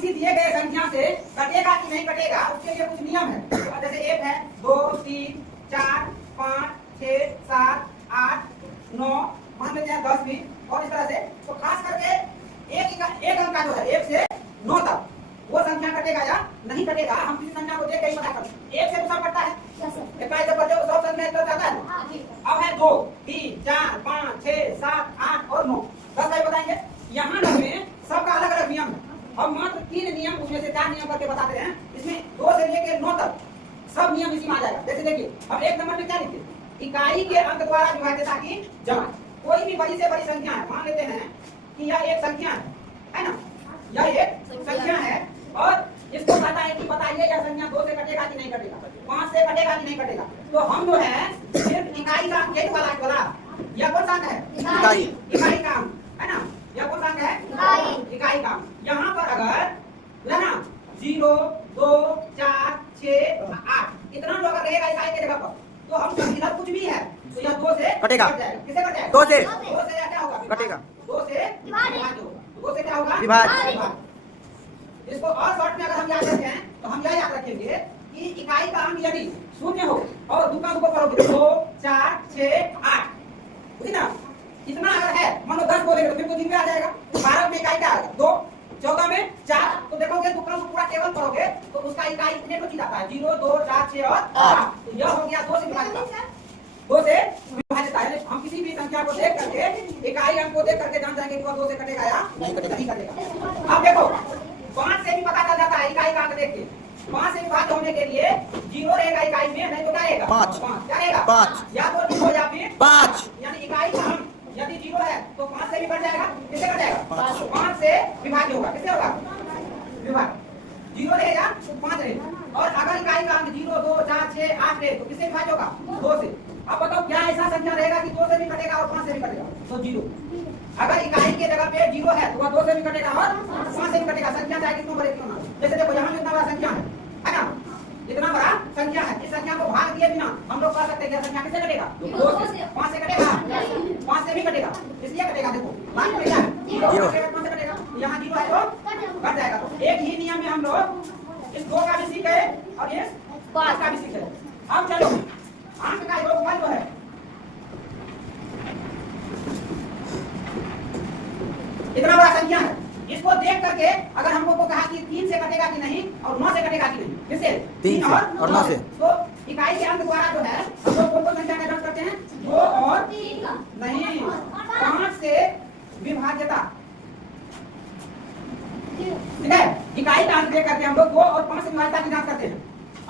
किसी दिए गए संख्या से कटेगा कि नहीं कटेगा उसके लिए कुछ नियम है। जैसे एक है 2 3 4 5 6 7 8 9 मान लेते हैं 10 भी और इस तरह से। तो खास करके एक अंक का जो है 1 से 9 तक वो संख्या कटेगा या नहीं कटेगा हम किसी संख्या को देख के ही पता कर। 1 से सब कटता है, 21 से बढ़ते सब संख्या एक तरफ जाता है। अब है 2 3 4 5 6 7 8 और 9 10 का ही बताएंगे। यहाँ में सबका अलग अलग नियम है। हम मात्र 3 नियम उसमें से 4 नियम करके बताते हैं। इसमें 2 से लेकर 9 तक सब नियम इसी में आ जाएगा। जैसे देखिए अब 1 नंबर में क्या लिखते हैं, इकाई के अंक द्वारा विभाज्यता की जांच। कोई भी बड़ी से बड़ी संख्या है, मान लेते हैं कि यह एक संख्या है ना, यह एक संख्या है और इसको कहता है कि बताइए यह संख्या 2 से कटेगा कि नहीं कटेगा, 5 से कटेगा कि नहीं कटेगा। तो हम जो है सिर्फ इकाई का अंक यही वाला यह कौन सा अंक है, इकाई का अंक है ना, यह कौन सा अंक है, इकाई का। यहाँ पर अगर है ना 0 2 4 6 8 इतना जो अगर रहेगा इकाई के जगह पर तो हम इधर कुछ भी है तो यह 2 से कटेगा। किससे कटेगा, 2 से क्या होगा, कटेगा, 2 से विभाज्य होगा। 2 से क्या होगा, विभाज्य। इसको और शॉर्ट में अगर हम याद रखते हैं तो हम यह याद रखेंगे कि इकाई का अंक यदि 0 हो और दुका दुको करोगे 2 4 6 8 बुझी ना, इतना अगर है मानो 10 बोलेंगे तो फिर तो 3 में आ जाएगा। 12 में इकाई क्या आएगा 2, 14 में 4 तो देखोगे दुका को पूरा टेबल करोगे तो उसका इकाई इतने को जाता है 0 2 4 6 और 8। तो यह हो गया 2 से विभाज्यता, 2 से विभाज्यता है। हम किसी भी संख्या को देख करके इकाई अंक को देख करके जान जाएंगे कि वह 2 से कटेगा या नहीं कटेगा। अब देखो 5 से भी पता चल जाता है इकाई का अंक देख के। 5 से विभाज्य होने के लिए 0 रहेगा इकाई में, नहीं तो क्या रहेगा 5 क्या रहेगा 5, या तो 0 या फिर 5। यानी इकाई का अंक यदि 0 है तो 5 से भी बढ़ जाएगा, किससे बढ़ जाएगा 5 से विभाज्य होगा, किससे होगा विभाज्य। 0 रहेगा तो 5 रहेगा। और अगर इकाई का अंक 0 2 4 6 8 रहे तो किससे विभाज्य होगा 2 से। अब बताओ क्या ऐसा संख्या रहेगा कि 2 से भी कटेगा और 5 से भी कटेगा, तो 0। अगर इकाई के जगह पे 0 है तो वह 2 से भी कटेगा और 5 से भी कटेगा। संख्या चाहे कितना बड़े क्यों ना। जैसे देखो यहाँ इतना बड़ा संख्या है ना, इतना बड़ा संख्या है, इस संख्या को भाग दिए बिना हम लोग कह सकते हैं कि संख्या किससे कटेगा 2 से। 5 से कटेगा, 5 से भी कटेगा, इसलिए कटेगा। देखो लास्ट में क्या है 0 से कटेगा, यहाँ 0 है तो कट जाएगा। तो एक ही नियम में हम लोग इस 2 का भी सीखे और इस 5 का भी सीखे। अब चलो अंक का योगफल जो है इतना बड़ा संख्या है, इसको देख करके अगर हम लोग को कहा कि 3 से कटेगा कि नहीं और 9 से कटेगा कि नहीं, किससे 3 और 9 से, तो इकाई के अंक द्वारा जो है हम लोग कौन संख्या का जांच करते हैं 2 और 3 नहीं 5 से विभाज्यता। ठीक है, इकाई का अंक देख करके हम लोग 2 और 5 से विभाज्यता की जांच करते हैं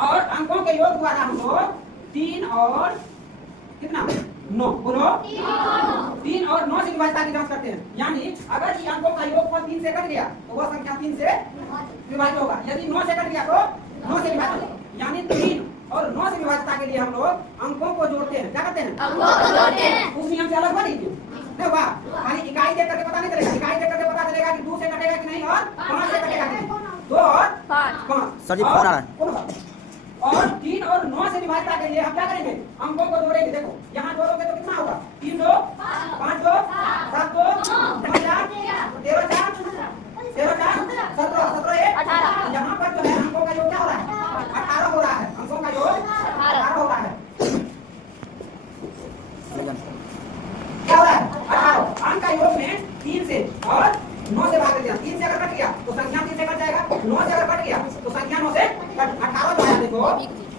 और अंकों के योग द्वारा हम लोग 3 और कितना 9 बोलो 3 और 9 से विभाज्यता की जांच करते हैं। यानी अगर ये अंकों का योगफल 3 से कट गया तो वह संख्या 3 से विभाज्य होगा, यदि 9 से कट गया तो 9 से विभाज्य होगा। यानी 3 और 9 से विभाज्यता के लिए हम लोग अंकों को जोड़ते हैं। क्या करते हैं, अंकों को जोड़ते हैं। उस नियम से अलग बनी नहीं हुआ, यानी इकाई देख करके पता नहीं चलेगा, इकाई देख करके पता चलेगा कि 2 से कटेगा कि नहीं और 5 से कटेगा कि नहीं। 2 और 5 सर जी फोन आ रहा है। और 3 और 9 से विभाज्यता के लिए हम क्या करेंगे अंकों को जोड़ेंगे। देखो यहाँ जोड़ोगे तो कितना होगा 3 2 5 2 7 2 13 4 13 4 17 17 1 यहाँ पर जो है अंकों का योग क्या हो रहा है 18 हो रहा है। अंकों का योग 18 हो रहा है। क्या हो रहा है 18। अंक का योग में 3 से और 9 से भाग दिया। 3 से अगर कट गया तो संख्या 3 से कट जाएगा, 9 से अगर कट गया तो संख्या 9 से 18 जो है देखो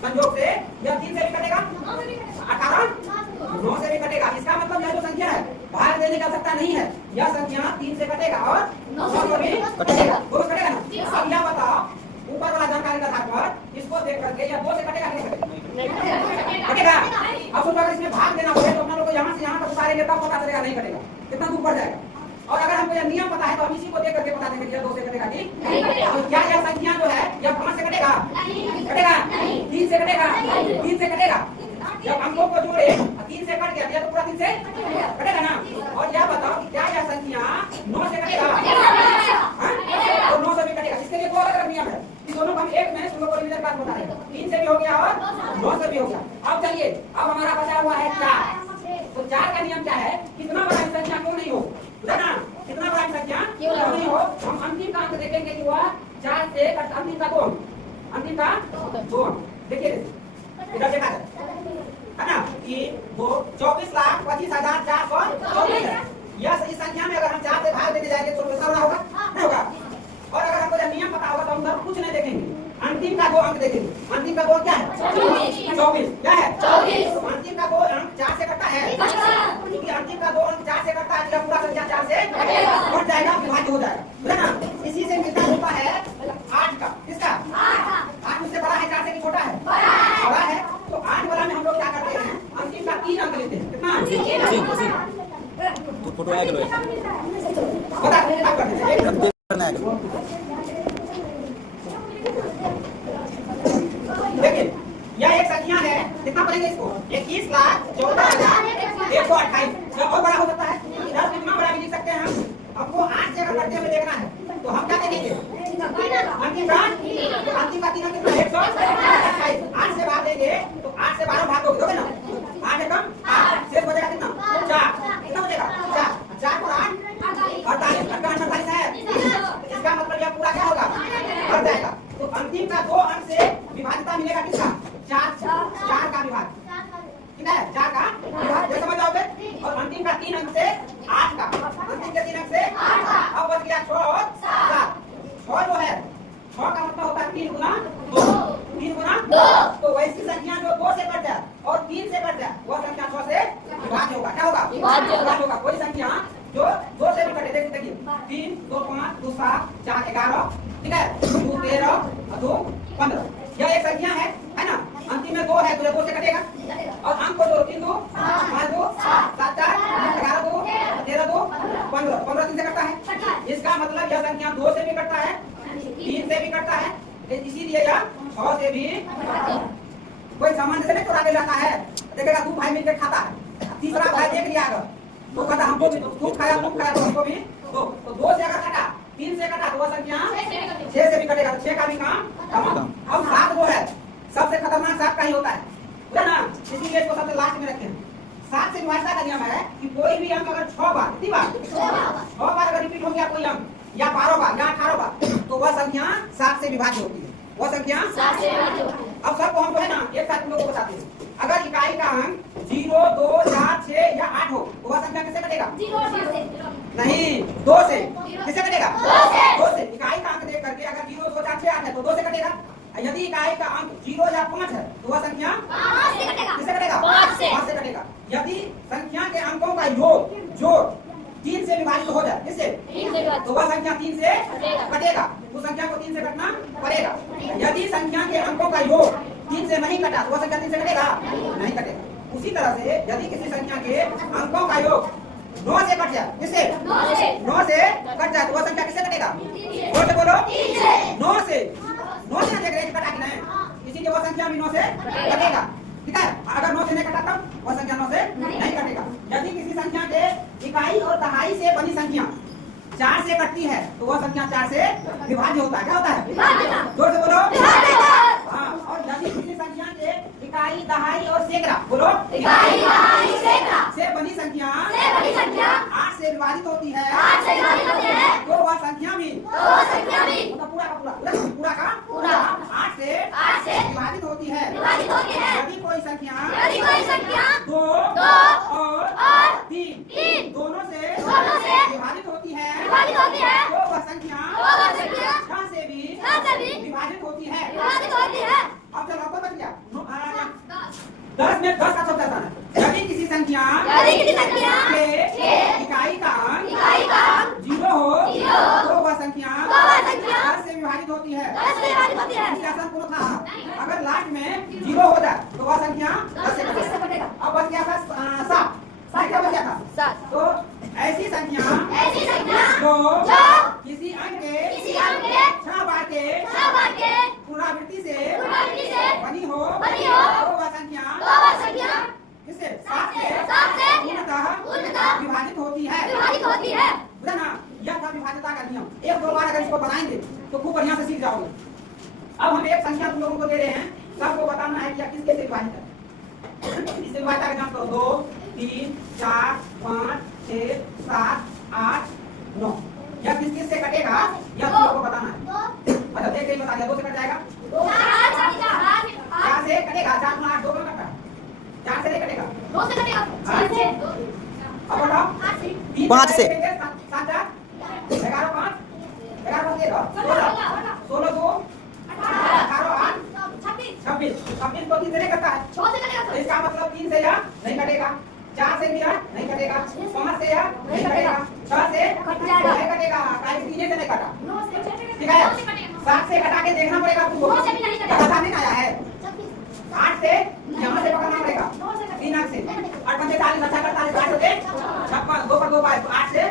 संयोग से यह 3 से भी कटेगा 18 9 से भी कटेगा। इसका मतलब यह जो संख्या है भाग देने की आवश्यकता नहीं है, यह संख्या 3 से कटेगा और 9 से भी कटेगा, दोनों कटेगा ना। अब यह बताओ ऊपर वाला जानकारी के आधार पर इसको देख करके यह 2 से कटेगा नहीं कटेगा। अब सोचो अगर इसमें भाग देना पड़े तो अपना लोग को यहाँ से यहाँ तक उतारेंगे तब पता चलेगा नहीं कटेगा, कितना दूर पड़ जाएगा। और अगर हमको यह नियम पता है तो हम इसी को देख करके बता देंगे कि यह 2 से कटेगा कि नहीं कटेगा। तो क्या यह संख्या जो है यह 5 से कटेगा कटेगा 3 से कटेगा 3 से कटेगा। जब अंकों को जोड़े 3 से कट गया तो पूरा 3 से कटेगा ना। और यह बताओ क्या यह संख्या 9 से कटेगा तो 9 से भी कटेगा। इसके लिए दो अलग नियम है, इन दोनों को हम एक में तुम लोग को रिवीजन बात बता रहे हैं। 3 से भी हो गया और 9 से भी हो गया। अब चलिए अब हमारा बचा हुआ है 4। तो 4 का नियम क्या है, कितना बड़ा संख्या क्यों नहीं हो ना, कितना बड़ा संख्या क्यों नहीं हो। हम अंतिम का अंक देखेंगे कि वह 4 से अंतिम का 2 अंतिम का 2 देखिए इधर देखा है ना 3 2 24,25,424 है। यह इस संख्या में अगर हम 4 से भाग देते जाएंगे तो कितना होगा नहीं होगा। और अगर हमको जब नियम पता होगा तो हम उधर कुछ नहीं देखेंगे, अंतिम का 2 अंक देखेंगे। अंतिम का 2 क्या है 24 क्या है 24। तो अंतिम का 2 अंक 4 से कटता है, क्योंकि अंतिम का 2 अंक 4 से कटता है तो पूरा संख्या 4 से कट जाएगा, विभाज्य हो जाएगा है ना। इसी से मिलता जुलता है 8 का, किसका 8 उससे बड़ा है 4 से कि छोटा है बड़ा है। तो 8 वाला में हम लोग क्या करते हैं अंतिम का 3 अंक लेते हैं। कितना तो फोटो आया करो बता आप करते हैं करना है। देखिए यह एक संख्या है, कितना पढ़ेंगे इसको 21,14,128। यह और बड़ा हो सकता है, इधर कितना बड़ा भी लिख सकते हैं हम। हमको 8 से अगर करते हुए देखना है तो हम क्या देंगे अंतिम का 3 कितना 128। 8 से भाग देंगे तो 8 से 12 भाग दोगे ना 8 एकम 8 शेष बचेगा कितना 4 कितना बचेगा 4 और 8 48 है। इसका मतलब यह पूरा क्या होगा बढ़ जाएगा। तो अंतिम का 2 अंक से विभाज्यता मिलेगा किसका 4 का विभाग ठीक है 4 का विभाग ये समझ आओगे। और अंतिम का 3 अंक से 8 का अंतिम के 3 अंक से 8 का अब बच गया 6 और 7। 6 जो है 6 का मतलब होता है 3 गुना 2 3 गुना 2। तो वैसी संख्या जो 2 से कट जाए और 3 से कट जाए वह संख्या 6 से विभाज्य होगा। क्या होगा विभाज्य होगा। कोई संख्या जो 2 से भी कटे देखिए 3 2 5 2 7 4 11 ठीक है 2 13 2 15 यह एक संख्या है ना। अंतिम में 2 है तो 2 से कटेगा और अंक को जोड़ो 3 2 5 2 7 4 11 2 13 2 15 15 3 से कटता है। इसका मतलब यह संख्या 2 से भी कटता है 3 से भी कटता है, इसीलिए यह 6 से भी कोई सामान से नहीं चुरा के लाता है। देखेगा 2 भाई मिलकर खाता है, तीसरा भाई देख लिया अगर तो कहता हमको भी तू खाया तो हमको भी तो 2 से अगर कटा 3 से कटा तो वह संख्या 6 से भी कटेगा। 6 का भी काम तमाम। अब 7 जो है सबसे खतरनाक 7 का ही होता है ना, इसीलिए इसको सबसे लास्ट में रखते हैं। 7 से विभाज्यता का नियम है कि कोई भी अंक अगर 6 बार कितनी बार 6 बार अगर रिपीट हो गया कोई अंक या 12 बार या 18 बार तो वह संख्या 7 से विभाज्य होती है। वह संख्या 7 से विभाज्य होती है। अब सबको हम है ना एक साथ लोगों को बताते हैं। अगर इकाई का अंक 0 2 4 6 या 8 हो तो वह संख्या किससे कटेगा 0 से नहीं 2 से किससे कटेगा 2 से। इकाई का अंक देख करके अगर 0 2 4 6 8 है तो 2 से कटेगा। यदि इकाई का अंक 0 या 5 है तो वह संख्या 5 से कटेगा किससे कटेगा 5 से कटेगा। यदि संख्या के अंकों का जोड़ 3 से विभाजित हो जाए किससे तो वह संख्या 3 से कटेगा। उस संख्या को 3 से कटना पड़ेगा। यदि संख्या के अंकों का योग 3 से नहीं कटा तो वह संख्या 3 से कटेगा नहीं कटेगा। उसी तरह से यदि किसी संख्या के अंकों का योग 9 से कट जाए किससे 9 से कट जाए तो वह संख्या किससे कटेगा जोर से बोलो 9 से देख रहे कटा कि नहीं, इसीलिए वह संख्या भी 9 से कटेगा ठीक है। अगर 9 से नहीं कटा तब वह संख्या 9 से नहीं कटेगा। यदि किसी संख्या के इकाई और दहाई से बनी संख्या 4 से कटती है तो वह संख्या 4 से विभाज्य होता है। क्या होता है जोर से बोलो हाँ। और यदि किसी संख्या के इकाई दहाई और सैकड़ा बोलो इकाई दहाई सैकड़ा से बनी संख्या 8 से विभाजित होती है तो वह संख्या भी पूरा का पूरा 8 से विभाजित होती है। यदि कोई संख्या 2 और 3 दोनों से विभाजित होती है तो वह संख्या 6 से भी विभाजित होती है। अब चलो आपको बच गया 10 में 10 का शब्द आता है। यदि किसी संख्या के इकाई का अंक 0 हो तो वह संख्या 10 से विभाजित होती है। आसान पूरा था। अगर लास्ट में 0 हो जाए तो वह संख्या 10 से कटेगा। अब बच गया था 7 क्या बच गया था 7। तो ऐसी संख्या जो किसी अंक के 6 बार के पुनरावृत्ति से बनी हो तो वह संख्या किससे 7 से पूर्णतः विभाजित होती है बुझा ना। यह था विभाज्यता का नियम। 1-2 बार अगर इसको बनाएंगे तो खूब बढ़िया से सीख जाओगे। अब हम एक संख्या तुम लोगों को दे रहे हैं, सबको बताना है कि किसके से विभाजित है। इससे विभाज्यता का जांच करो 2 3 4 5 6 7 8 9 यह किस किस से कटेगा यह तुम लोगों को बताना है। अच्छा देख के बता दिया 2 से कट जाएगा 4 से कटेगा 4 गुना 8 2 में कटता 4 से नहीं कटेगा 2 से कटेगा 4 से अब बताओ 5 से 7 4 11 5 11 16 2 18 8 26 26 तो 3 से नहीं कटता है 6 से कटेगा तो इसका मतलब 3 से यह नहीं कटेगा 4 से भी यह नहीं कटेगा 5 से यह नहीं कटेगा 6 से कट जाएगा। नहीं कटेगा काहे 3 से नहीं कटा 9 से कटेगा ठीक है 9 से कटेगा 7 से घटा के देखना पड़ेगा तुमको 9 से भी नहीं कटेगा। पता नहीं आया है 8 से यहाँ से पकड़ना पड़ेगा 9 से 3 8 से 8 5 40 अच्छा 48 8 से 56 2 पर 2 5 8 से